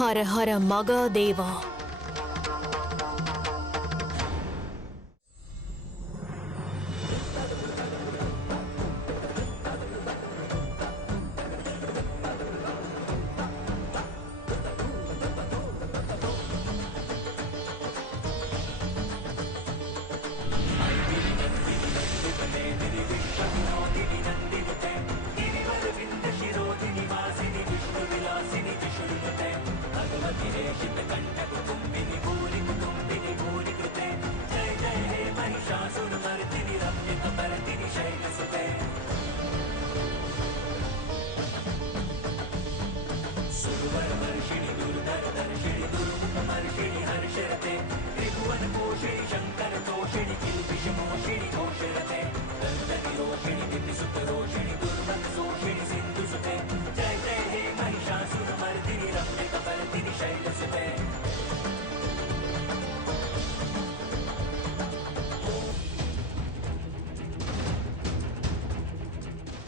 ஹர ஹர மகாதேவா.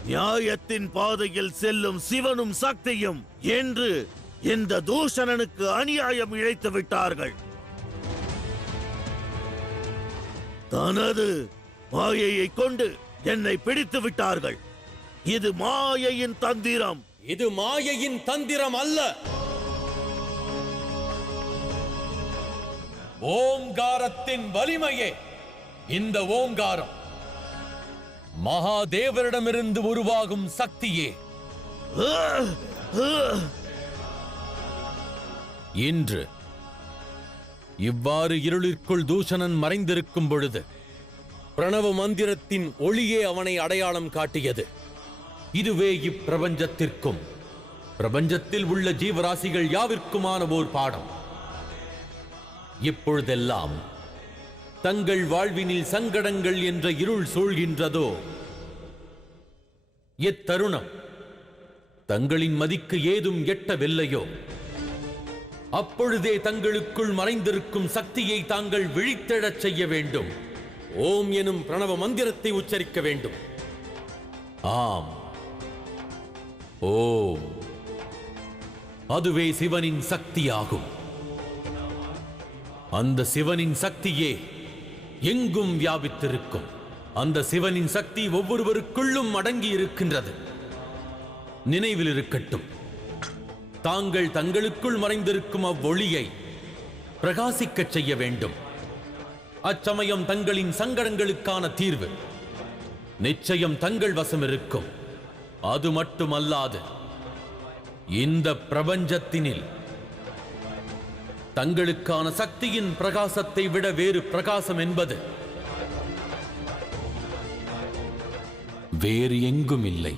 நியாயத்தின் பாதையில் செல்லும் சிவனும் சக்தியும் என்று இந்த தூஷணனுக்கு அநியாயம் இழைத்து விட்டார்கள். தனது மாயையை கொண்டு என்னை பிடித்து விட்டார்கள். இது மாயையின் தந்திரம். இது மாயையின் தந்திரம் அல்ல. ஓம்காரத்தின் வலிமையே இந்த ஓம்காரம். மகாதேவரிடமிருந்து உருவாகும் சக்தியே. இன்று இவ்வாறு இருளிற்குள் தூஷணன் மறைந்திருக்கும் பொழுது பிரணவ மந்திரத்தின் ஒளியே அவனை அடையாளம் காட்டியது. இதுவே இப்பிரபஞ்சத்திற்கும் பிரபஞ்சத்தில் உள்ள ஜீவராசிகள் யாவிற்குமான ஓர் பாடம். இப்பொழுதெல்லாம் தங்கள் வாழ்வினில் சங்கடங்கள் என்ற இருள் சூழ்கின்றதோ, எத்தருணம் தங்களின் மதிக்கு ஏதும் எட்டவில்லையோ, அப்பொழுதே தங்களுக்குள் மறைந்திருக்கும் சக்தியை தாங்கள் விழித்தெழச் செய்ய வேண்டும். ஓம் எனும் பிரணவ மந்திரத்தை உச்சரிக்க வேண்டும். ஆம், ஓம். அதுவே சிவனின் சக்தியாகும். அந்த சிவனின் சக்தியே எங்கும் வியாபித்திருக்கும். அந்த சிவனின் சக்தி ஒவ்வொருவருக்குள்ளும் அடங்கி இருக்கின்றது. நினைவில் இருக்கட்டும், தாங்கள் தங்களுக்குள் மறைந்திருக்கும் அவ்வொளியை பிரகாசிக்கச் செய்ய வேண்டும். அச்சமயம் தங்களின் சங்கடங்களுக்கான தீர்வு நிச்சயம் தங்கள் வசம் இருக்கும். அது மட்டுமல்லாது, இந்த பிரபஞ்சத்தினில் தங்களுக்கான சக்தியின் பிரகாசத்தை விட வேறு பிரகாசம் என்பது வேறு எங்கும் இல்லை.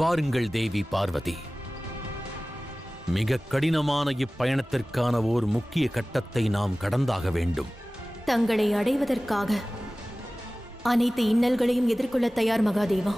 வாருங்கள் தேவி பார்வதி. மிக கடினமான இப்பயணத்திற்கான ஓர் முக்கிய கட்டத்தை நாம் கடந்தாக வேண்டும். தங்களை அடைவதற்காக அனைத்து இன்னல்களையும் எதிர்கொள்ள தயார் மகாதேவா.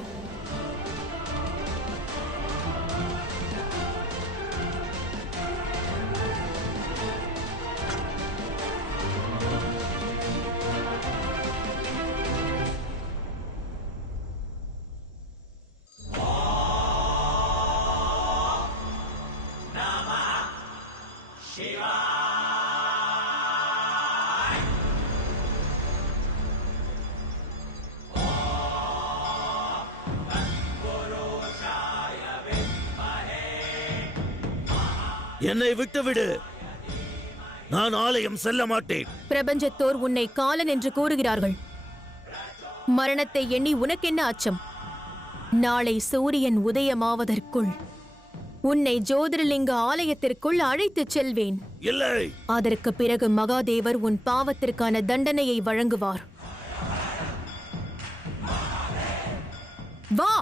என்னை விட்டுவிடு. நான் ஆலயம் செல்ல மாட்டேன். பிரபஞ்சத்தோர் உன்னை காலன் என்று கூறுகிறார்கள். மரணத்தை எண்ணி உனக்கென்ன அச்சம்? நாளை சூரியன் உதயமாவதற்குள் உன்னை ஜோதிர்லிங்க ஆலயத்திற்குள் அழைத்துச் செல்வேன். இல்லை. அதற்கு பிறகு மகாதேவர் உன் பாவத்திற்கான தண்டனையை வழங்குவார். வா.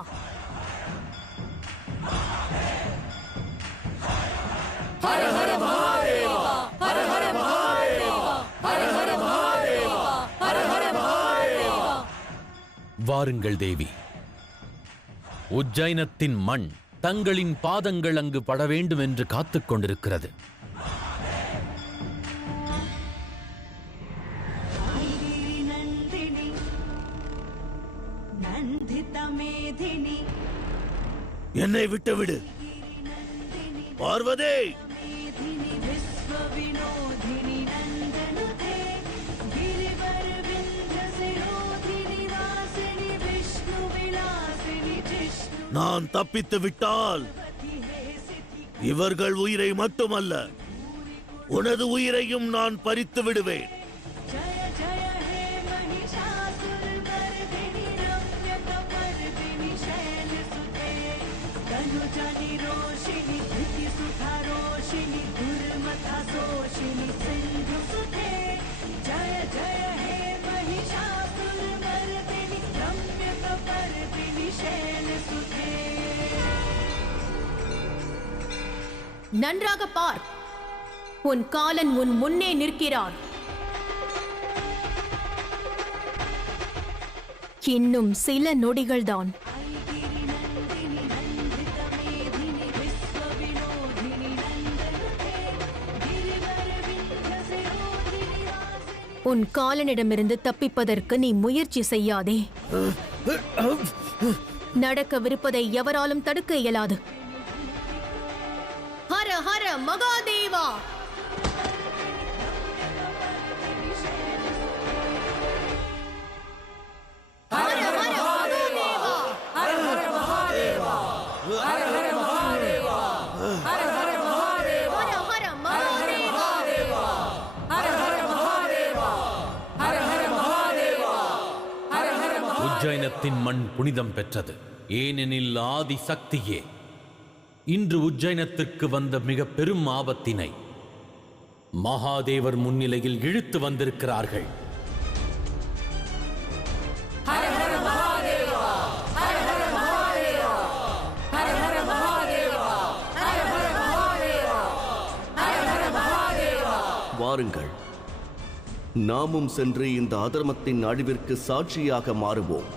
வாருங்கள் தேவி. உஜ்ஜைனத்தின் மண் தங்களின் பாதங்கள் அங்கு பட வேண்டும் என்று காத்துக் கொண்டிருக்கிறது. என்னை விட்டுவிடு பார்வதி. நான் தப்பித்து விட்டால் இவர்கள் உயிரை மட்டுமல்ல, உனது உயிரையும் நான் பறித்து விடுவேன். நன்றாக பார், உன் காலன் உன் முன்னே நிற்கிறார். இன்னும் சில நொடிகள்தான். உன் காலனிடமிருந்து தப்பிப்பதற்கு நீ முயற்சி செய்யாதே. நடக்கவிருப்பதை எவராலும் தடுக்க இயலாது. ஹர ஹர மகாதேவா. ஹர ஹர மகாதேவா. ஹர ஹர மகாதேவா. ஹர ஹர மகாதேவா. ஹர ஹர மகாதேவா. ஹர ஹர மகாதேவா. ஹர ஹர மகாதேவா. ஹர ஹர மகாதேவா. ஹர ஹர மகாதேவா. உஜ்ஜைனத்தின் மண் புனிதம் பெற்றது. ஏனெனில் ஆதி சக்தியே இன்று உஜ்ஜைனத்திற்கு வந்த மிக பெரும் ஆபத்தினை மகாதேவர் முன்னிலையில் இழுத்து வந்திருக்கிறார்கள். வாருங்கள், நாமும் சென்று இந்த அதர்மத்தின் அழிவிற்கு சாட்சியாக மாறுவோம்.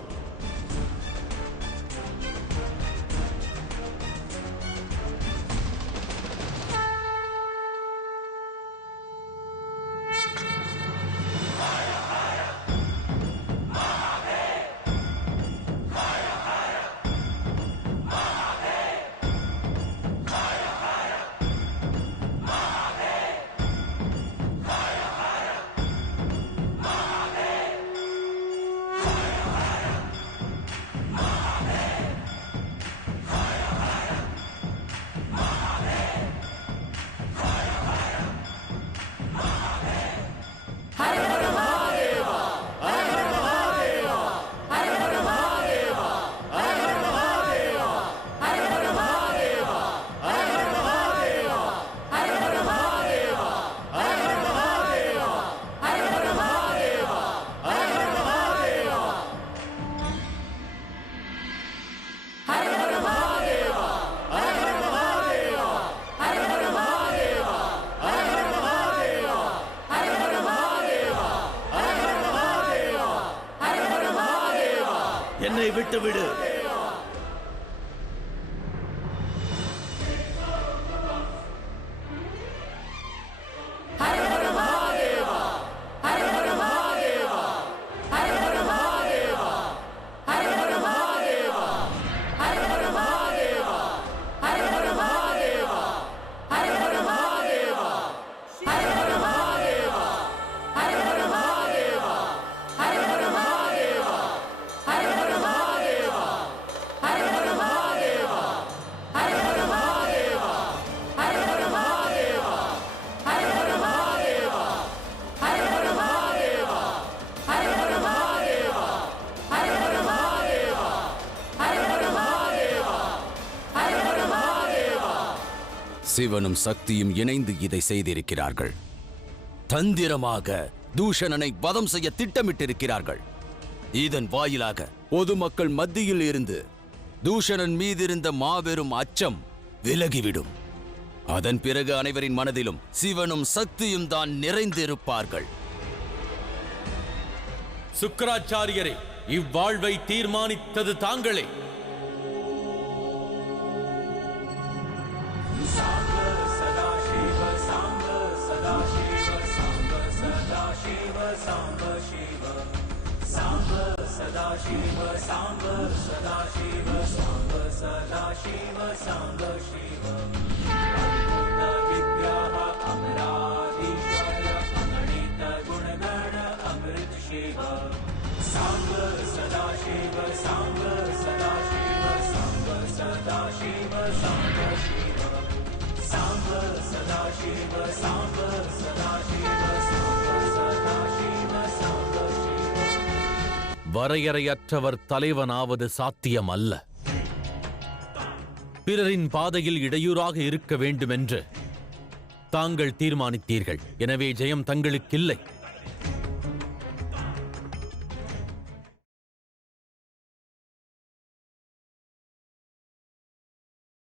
என்னை விட்டுவிடு. சிவனும் சக்தியும் இணைந்து இதை செய்திருக்கிறார்கள். தந்திரமாக தூஷணனை வதம் செய்ய திட்டமிட்டிருக்கிறார்கள். இதன் வாயிலாக பொதுமக்கள் மத்தியில் இருந்து தூஷணன் மீதிருந்த மாபெரும் அச்சம் விலகிவிடும். அதன் பிறகு அனைவரின் மனதிலும் சிவனும் சக்தியும் தான் நிறைந்திருப்பார்கள். சுக்கிராச்சாரியரே, இவ்வாழ்வை தீர்மானித்தது தாங்களே. வரையறையற்றவர் தலைவனாவது சாத்தியமல்ல. பிறரின் பாதையில் இடையூறாக இருக்க வேண்டுமென்று தாங்கள் தீர்மானித்தீர்கள். எனவே ஜெயம் தங்களுக்கில்லை.